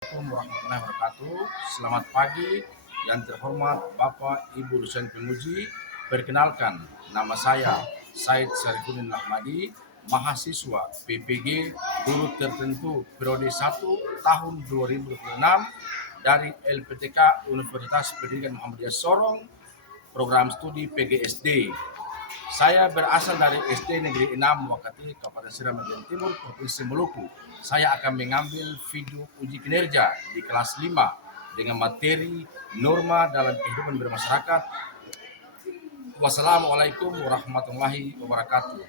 Assalamualaikum warahmatullahi wabarakatuh. Selamat pagi yang terhormat Bapak Ibu dosen penguji. Perkenalkan, nama saya Said Syarifudin Ahmadi, mahasiswa PPG guru tertentu periode 1 tahun 2026 dari LPTK Universitas Pendidikan Muhammadiyah Sorong, program studi PGSD. Saya berasal dari SD Negeri 6 Wakati, Kabupaten Seram Bagian Timur, Provinsi Maluku. Saya akan mengambil video uji kinerja di kelas 5 dengan materi norma dalam kehidupan bermasyarakat. Wassalamualaikum warahmatullahi wabarakatuh.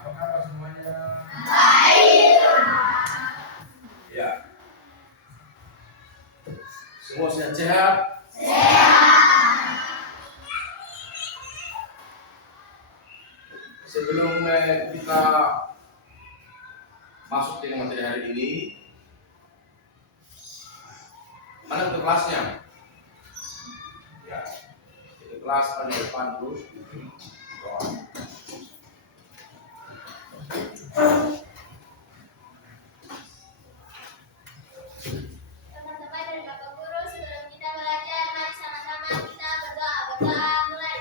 Apa kabar semuanya? Ya. Semua sehat-sehat? Sebelum kita masuk dengan materi hari ini, mana untuk kelasnya? Ya, itu kelas pada depan dulu. Teman-teman dan Bapak Guru, sebelum kita belajar, mari sama-sama kita berdoa. Berdoa mulai.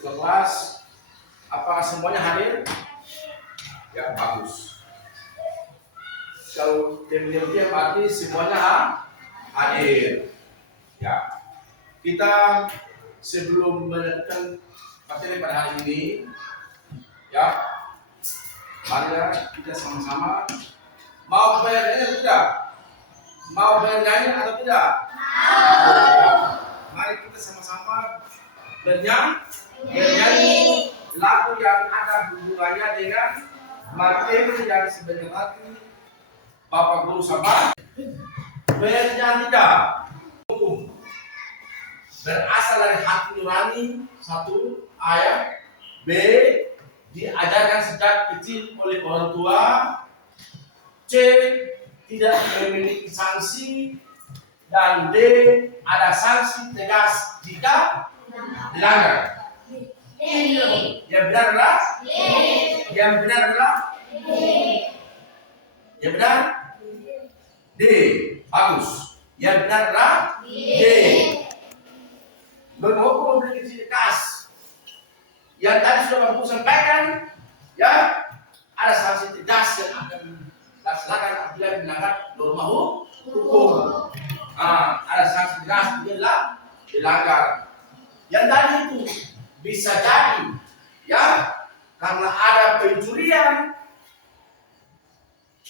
Kelas, apakah semuanya hadir? Ya, bagus. Kalau diam-diam berarti semuanya hadir. Ya, kita sebelum melanjutkan materi pada hari ini, ya, mari kita sama-sama mau bayarnya atau tidak? Mau bayarnya atau tidak? Ya. Mari kita sama-sama bernyanyi lagu yang ada hubungannya dengan materi yang sebenarnya Bapak Guru sama bayarnya tidak. Hukum berasal dari hati nurani, satu ayat. B, diajarkan sejak kecil oleh orang tua. C, tidak memiliki sanksi. Dan D, ada sanksi tegas jika dilanggar. Yang benar adalah yang benar adalah yang benar D. Bagus. Yang benar adalah D. Berhukum memiliki ciri khas. Yang tadi sudah Bapak sampaikan, ya, ada sanksi tegas yang akan dilaksanakan apabila melanggar norma hukum. Ada sanksi tegas bila dilanggar. Yang tadi itu bisa jadi, ya, karena ada pencurian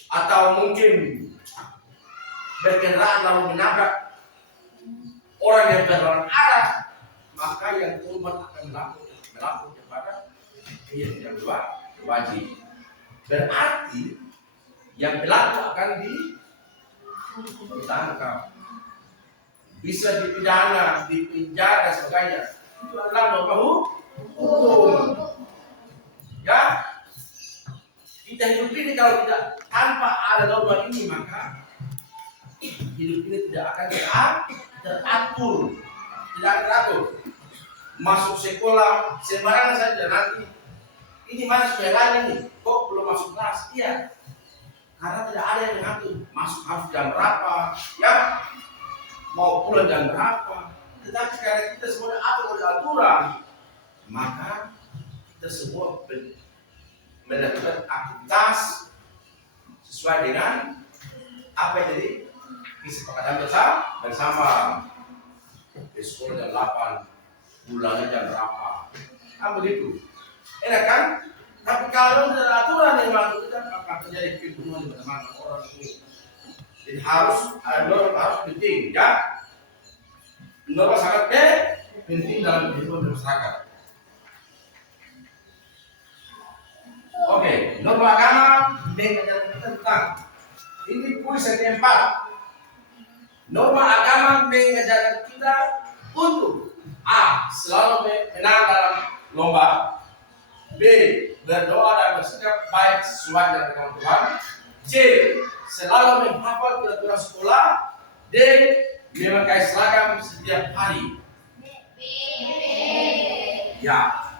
atau mungkin berkendaraan lalu menabrak orang yang berlawanan arah, maka yang korban akan melapor kepada yang tidak berwajib. Berarti yang pelaku akan ditangkap, bisa dipidana, dipenjara dan sebagainya. Itu adalah norma hukum. Ya, kita hidup ini kalau tidak tanpa ada norma ini, maka hidup ini tidak akan teratur, tidak akan teratur. Masuk sekolah sembarangan saja, nanti ini mana sekolah ini, kok belum masuk kelas? Iya, karena tidak ada yang mengatur. Masuk harus jam berapa, ya, mau pulang jam berapa. Tetapi karena kita semua atur oleh aturan, maka kita semua melakukan aktivitas sesuai dengan apa yang jadi kesepakatan bersama. Di sekolah jam 8, pulangnya jam berapa, Kan begitu. Enak kan? Tapi kalau tidak ada aturan yang mengatur kita akan terjadi pembunuhan di mana-mana orang itu. Jadi harus ada norma, harus penting ya. Norma sangat penting dalam kehidupan masyarakat. Oke, norma agama mengajarkan kita tentang ini puisi yang keempat. Norma agama mengajarkan kita untuk A. Selalu menang dalam lomba. B. Berdoa dan bersikap baik sesuai dengan firman Tuhan. C. Selalu menghafal peraturan sekolah. D. Memakai seragam setiap hari. Ya.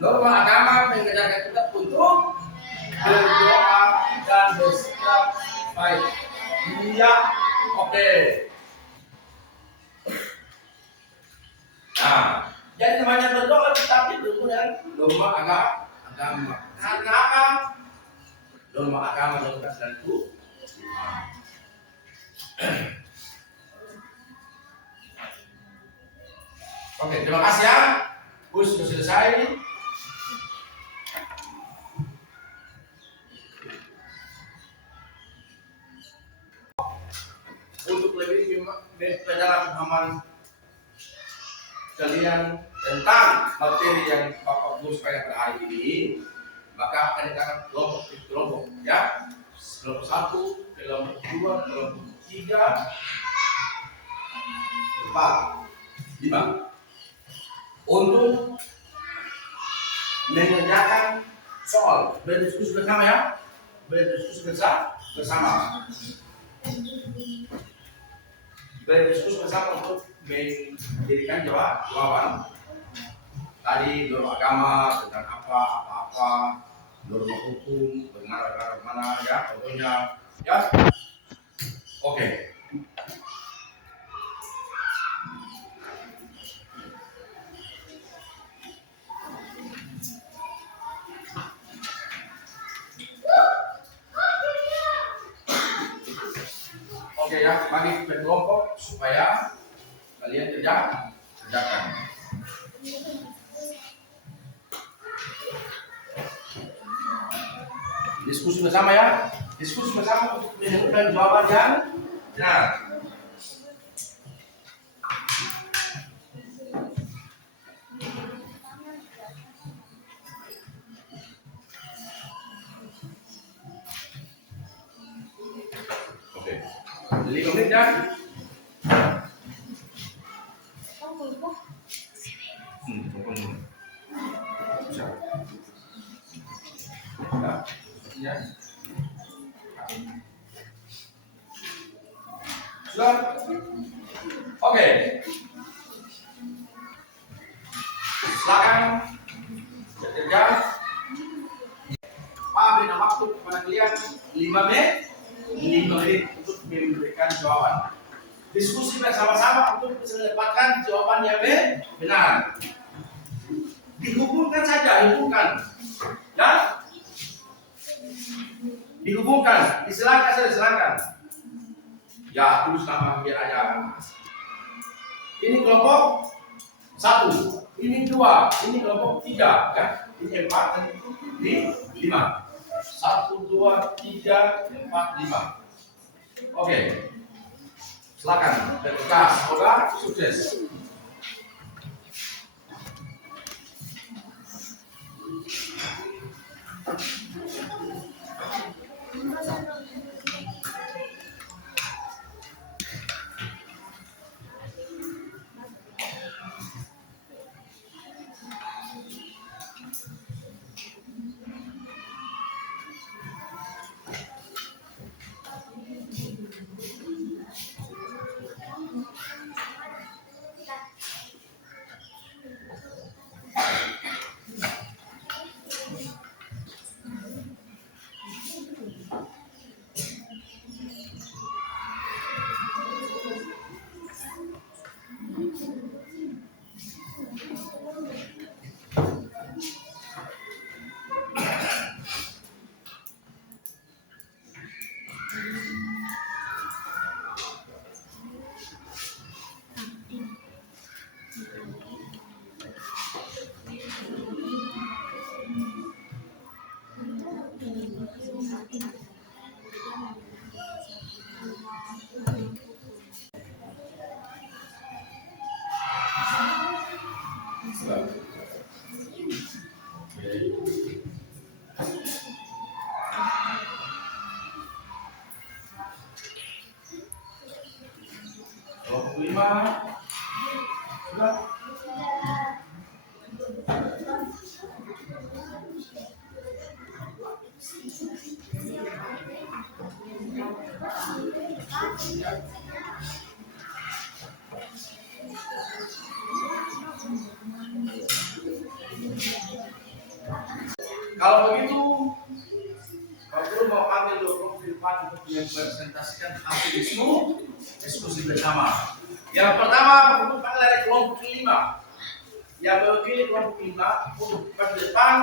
Norma agama mengajarkan kita untuk berdoa dan bersikap baik. Ya. Oke. Nah, jadi namanya berdoa tapi dengan norma agama. Karena apa? Norma agama yang kita sedang itu. Oke, terima kasih ya. Kuis sudah selesai. Untuk lebih dalam pemahaman kalian tentang materi yang Bapak Guru supaya pada hari ini, maka akan dikatakan kelompok ya. Kelompok 1, kelompok 2, kelompok 3, 4, 5 untuk mengerjakan soal berdiskusi bersama ya, berdiskusi bersama untuk menjadikan jawaban. Tadi norma agama tentang apa, norma hukum bagaimana ya, contohnya ya. Oke. Oke ya, bagi berkelompok supaya kalian kerjakan. Diskusi bersama ya, diskusi bersama untuk menemukan jawaban yang benar. Oke, 5 menit ya. Ya. Sudah? Oke. Silakan bekerja. Pak, beri waktu kepada kalian 5 menit untuk memberikan jawaban. Diskusi bersama-sama untuk mendapatkan jawaban yang benar. Dihubungkan saja, ya. Dihubungkan, silakan. Ya, tulis nama biar aja. Ini kelompok 1, ini 2, ini kelompok 3, ya. Ini 4, ini 5. 1, 2, 3, 4, 5. Oke. Silakan bertugas, semoga sukses. Kalau begitu, Pak Guru mau panggil dulu Pak untuk mempresentasikan hasil diskusi bersama. Yang pertama, Pak Guru panggil dari kelompok 5. Yang mewakili kelompok 5 untuk ke depan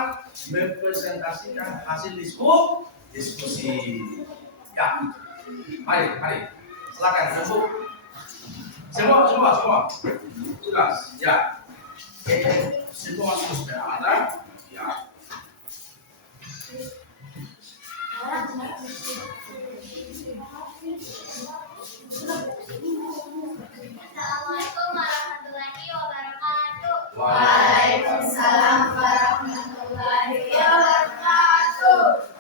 mempresentasikan hasil diskusi. Ya, mari, silakan sebut. Semua. Sudah, ya. Semua sudah ada. Ya. Assalamualaikum warahmatullahi wabarakatuh. Waalaikumsalam warahmatullahi wabarakatuh.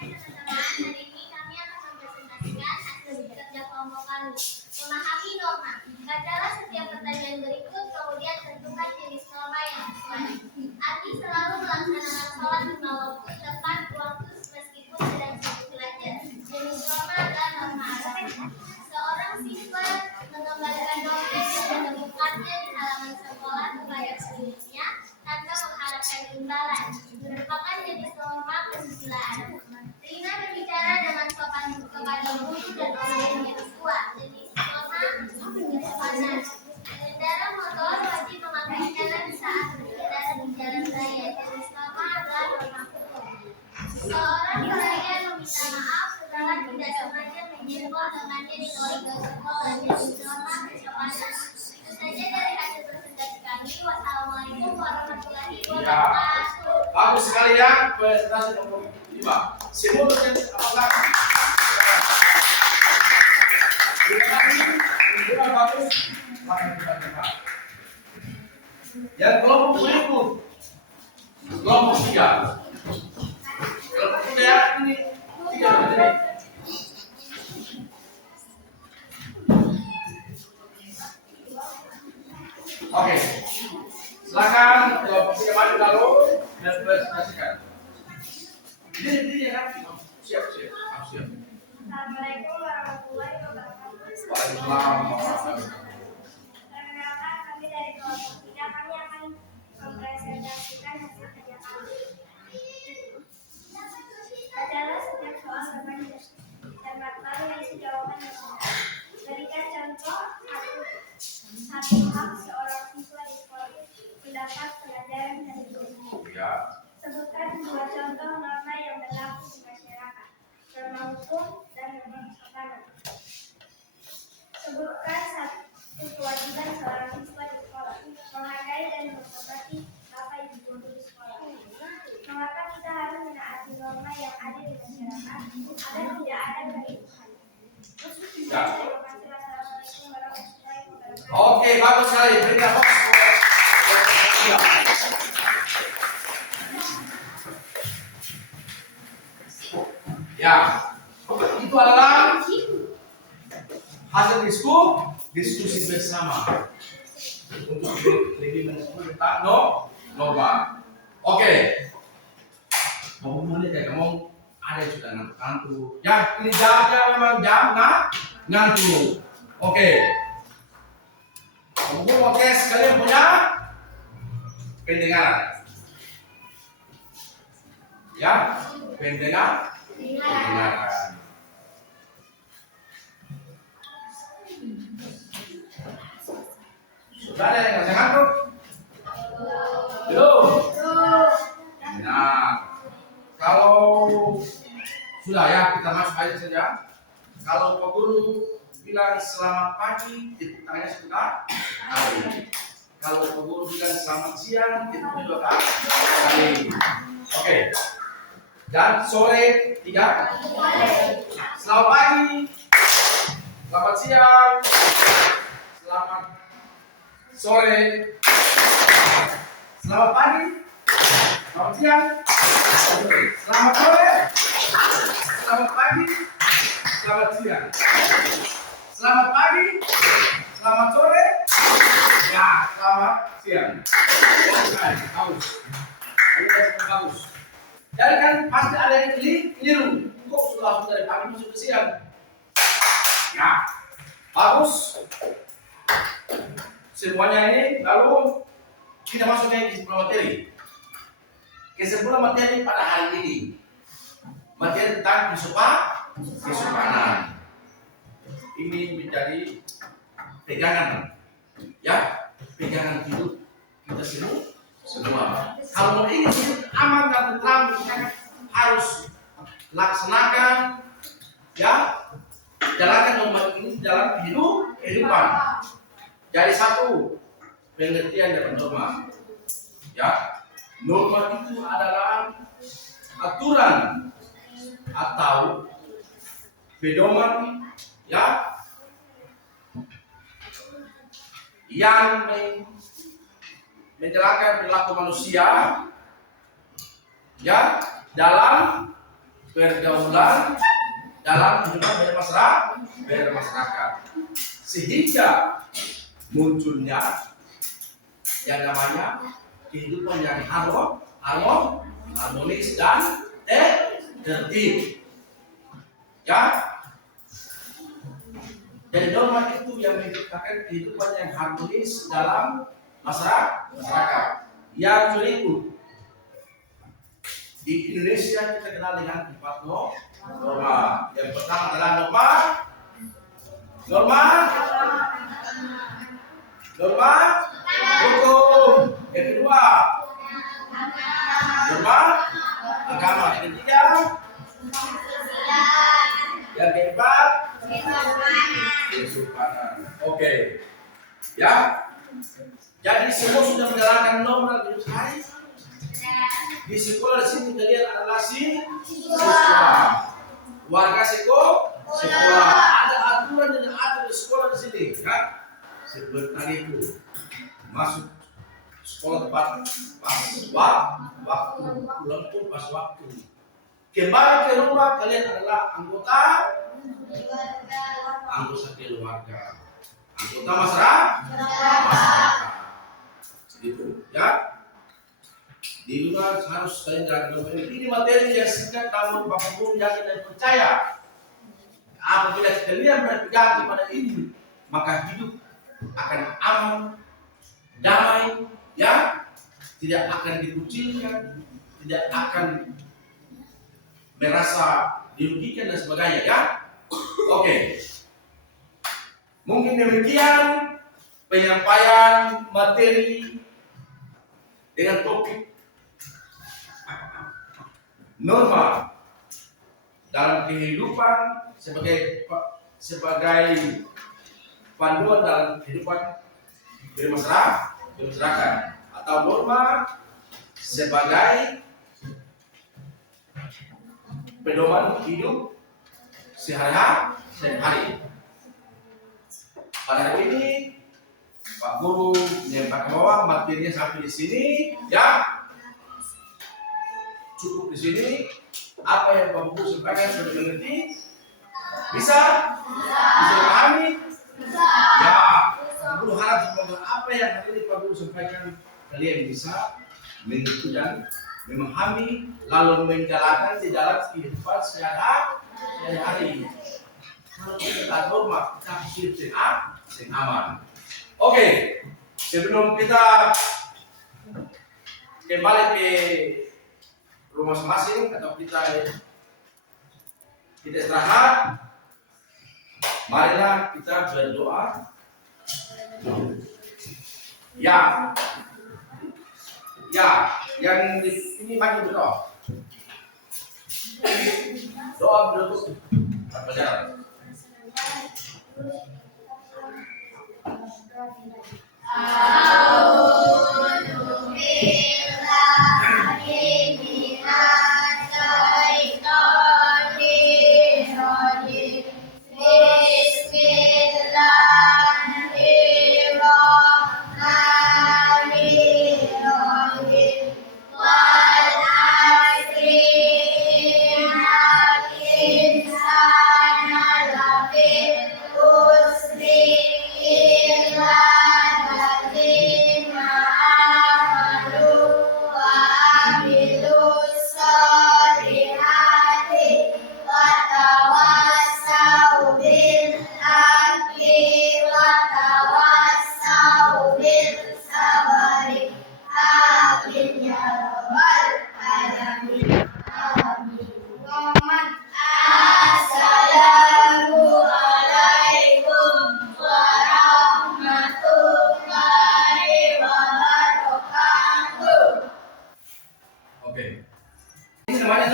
Teman-teman, hari ini kami akan mempresentasikan hasil kerja kelompok kami. Memahami norma. Bacalah setiap pertanyaan berikut, kemudian tentukan jenis norma yang sesuai. Arti selalu melaksanakan sholat 5 waktu tepat waktu meskipun sedang sibuk belajar. Jenis norma adalah norma agama. Seorang siswa mengembalikan dompet yang ditemukannya di halaman sekolah kepada pemiliknya tanpa mengharapkan imbalan. Merupakan jenis norma kesusilaan. Rina berbicara dengan sopan kepada guru dan orang yang tua. Jenis norma kesopanan. Pengendara motor wajib memakai helm saat berkendara di jalan raya. Jenis norma adalah norma hukum. Seorang pelajar meminta maaf setelah tidak sengaja menyenggol temannya di koridor sekolah. Jenis norma kesopanan. Itu saja dari hasil presentasi kami. Wassalamualaikum warahmatullahi wabarakatuh. Bagus sekali ya presentasi nomor 5. Semua apakah? Terima kasih. Terima bagus. Yang kelompok berikut, kelompok 3. Kelompok 3 ya, ini 3 menit. Oke, silakan kelompok 3 maju lalu dan presentasikan. Ini ya kan? Siap. Assalamualaikum warahmatullahi wabarakatuh. Waalaikumsalam. Perkenalkan, kami dari kelompok 3. Kami akan mempresentasikan hasil kerja kami. Bacalah setiap soal dan lalu isi jawaban yang benar. Berikan contoh satu hak seorang siswa di sekolah mendapat pelajaran dari guru. Ya. Sebutkan 2 contoh norma yang berlaku di masyarakat, norma hukum dan norma kesopanan. Sebutkan 1 kewajiban seorang siswa di sekolah, menghargai dan menghormati bapak ibu guru di sekolah. Mengapa kita harus menaati norma yang ada di masyarakat agar tidak ada keributan? Ya. Terima kasih. Wassalamualaikum warahmatullahi wabarakatuh. Oke, bagus sekali. Berikan hoax. Ya, itu adalah hasil diskusi bersama untuk lebih mengenai tentang norma. Oke, mau mulai kayak kamu ada yang sudah ngantuk. Ya, ini jamnya memang jam ngantuk. Oke, kamu mau tes kalian punya pendengaran. Ya, pendengaran. Sudah ada yang masih ngantuk? Belum? Nah, kalau sudah ya kita masuk aja saja. Kalau Pak Guru bilang selamat pagi, itu tanya sebentar. Kalau Pak Guru bilang selamat siang, itu juga kali. Oke. Dan sore 3. Selamat pagi, selamat siang, selamat sore, selamat pagi, selamat siang, selamat sore, selamat pagi, selamat siang, selamat pagi, selamat sore, ya selamat siang. Oke, bagus. Bagus. Jadi kan pasti ada yang keliru. Kok sudah dari pagi masuk ke siang? Ya, bagus. Semuanya ini lalu kita masuk ke materi. Kesimpulan materi pada hari ini, materi tentang kesopanan. Ini menjadi pegangan, ya, pegangan hidup kita semua. Kalau mau ingin hidup aman dan tentram, kita harus laksanakan, ya, jalankan norma ini dalam kehidupan. Jadi satu pengertian dari norma, ya, norma itu adalah aturan atau pedoman, ya, yang menjalankan perilaku manusia, ya, dalam pergaulan, dalam kehidupan bermasyarakat, sehingga munculnya yang namanya kehidupan yang harmonis dan tertib, ya. Jadi norma itu yang menciptakan kehidupan yang harmonis dalam masyarakat yang berikut. Di Indonesia kita kenal dengan 4 norma. Yang pertama adalah norma hukum. Yang kedua norma agama. Yang ketiga, yang keempat, kesopanan. Oke, ya. Jadi semua sudah menjalankan norma hidup sehari. Di sekolah di sini kalian adalah siswa, warga sekolah. Ada aturan yang diatur di sekolah di sini, kan? Seperti tadi itu masuk sekolah tepat waktu, pulang pun pas waktu. Kembali ke rumah kalian adalah anggota keluarga, anggota masyarakat. Gitu, ya. Di rumah harus kalian jalankan ini materi yang singkat namun Bapak Ibu yakin dan percaya. Apabila kalian berpegang kepada ini, maka hidup akan aman, damai, ya, tidak akan dikucilkan, tidak akan merasa dirugikan dan sebagainya, ya. Oke. Mungkin demikian penyampaian materi dengan topik norma dalam kehidupan sebagai panduan dalam kehidupan bermasyarakat, atau norma sebagai pedoman hidup sehari-hari. Pada hari ini Pak Guru menyampaikan bahwa materinya sampai di sini, ya. Cukup di sini. Apa yang Bapak Guru sampaikan sudah mengerti? Bisa dipahami? Ya. Bapak Guru harap semoga apa yang hari ini Pak Guru sampaikan kalian bisa mengerti dan memahami, lalu menjalankan di dalam kehidupan sehari-hari. Kalau kita norma, kita hidup aman. Oke, sebelum kita kembali ke rumah masing-masing atau kita istirahat, marilah kita berdoa. Ya, yang ini maju berdoa. Doa berdoa apa jalan? Illa Oke. Ini namanya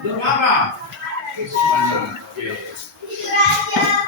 norma apa? Oke. Itu aja.